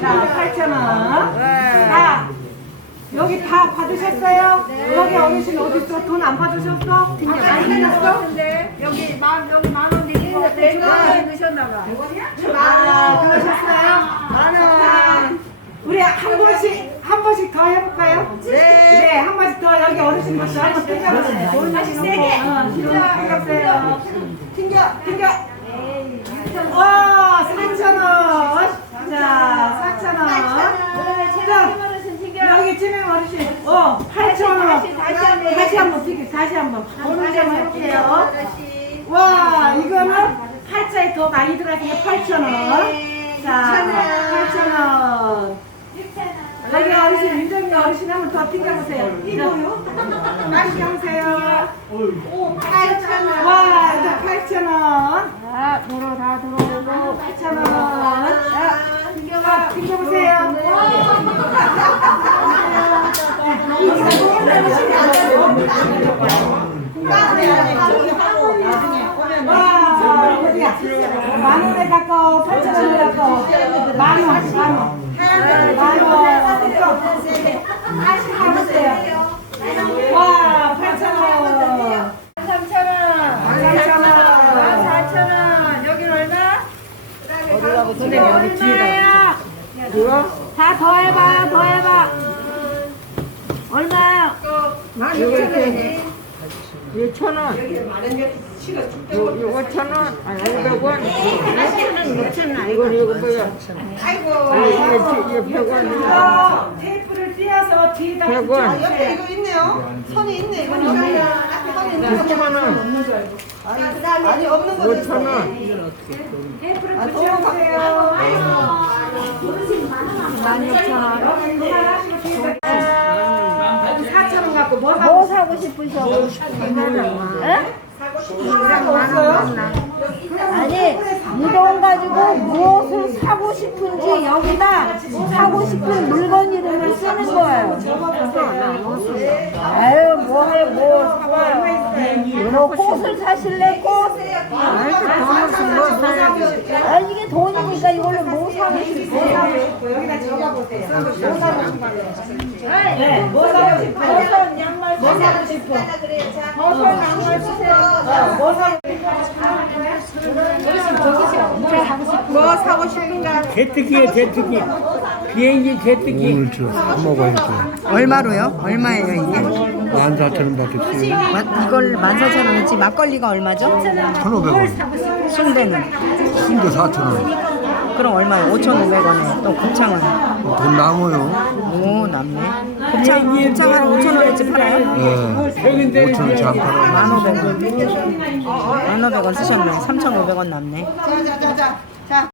자, 8,000원. 자, 여기 다 받으셨어요? 여기 어르신 어딨어? 돈 안 받으셨어? 안 받으셨어? 여기 만 여기 만원 내고 중간에 넣으셨나 봐. 아, 그러셨어요? 자, 우리 한 번씩, 한 번씩 더 해볼까요? 네. 네, 한 번씩 더 여기 어르신부터 한번 튕겨보세요. 다시 세게. 튕겨보세요. 튕겨, 튕겨. 와, 3,000원. 자, 4,000원. 자, 여기 찜행 어르신. 어, 8,000원. 다시 한번 튕겨, 다시 한 번. 오늘 좀 해볼게요. 와, 이거는 팔자에 더 많이 들어가요. 8,000원. 자, 8,000원. 여기 어르신, 윤정이 어르신 한번 더 튕겨보세요. 이거요? 해보세요. 오, 8,000원. 와, 이제 8,000원. 자, 들어 다 들어오고. 8,000원. 자, 튕겨봐, 튕겨보세요. 와, 어디야? 만 원에 가까워, 8천 원에 가까워. 만 원, 만 원. 만 원. 다시 가보세요. 와, 8천 원. 3,000원. 8천 원. 4,000원. 여기는 얼마? 여기 얼마야? 다 더해봐, 더해봐. 얼마야? 이 거 이렇게 6,000원. 이거 5,000원. 아니 500원. 6,000원, 6,000원. 이거 이거 뭐야? 이거 이거 100 원. 이거 테이프를 띄어서 뒤에다 100 원. 옆에 이거 있네요. 선이 있네. 이거 앞에 선이 있네. 6,000원. 아니 없는 거 5,000원. 테이프를 붙여주세요. 4,000원 사고 뭐 싶으셔? 에? 아니 이돈 가지고 무엇을 사고 싶은지 여기다 사고 싶은 물건 이름을 쓰는 거예요. 아유 뭐할뭐 사봐요. 뭐 꽃을 사실래 꽃? 아 이게 돈이니까 이걸로 뭐 사고 싶어? 여기다 적어보세요. 뭐 사고 싶어요? 네, 뭐 사고 싶어요? 양말 뭐 사고 싶어? 버섯 양말 주세요. 뭐 사고 뭐 사고 싶은가? 제트기에 제트기. 비행기 제트기. 오늘 저안 먹어야지. 얼마로요? 얼마예요 이게? 만 사천 원 받았어요. 마- 이걸 14,000원이지 막걸리가 얼마죠? 천오백 원. 순대는? 순대 사천 원. 그럼 얼마예요? 5,500원에 또 곱창은? 돈 남아요. 오 남네 곱창, 곱창 한 5,000원어치 팔아요? 예. 오천 원치 안 팔아요. 1,500원 1,500원 쓰셨네 3,500원 남네 자자자자. 자.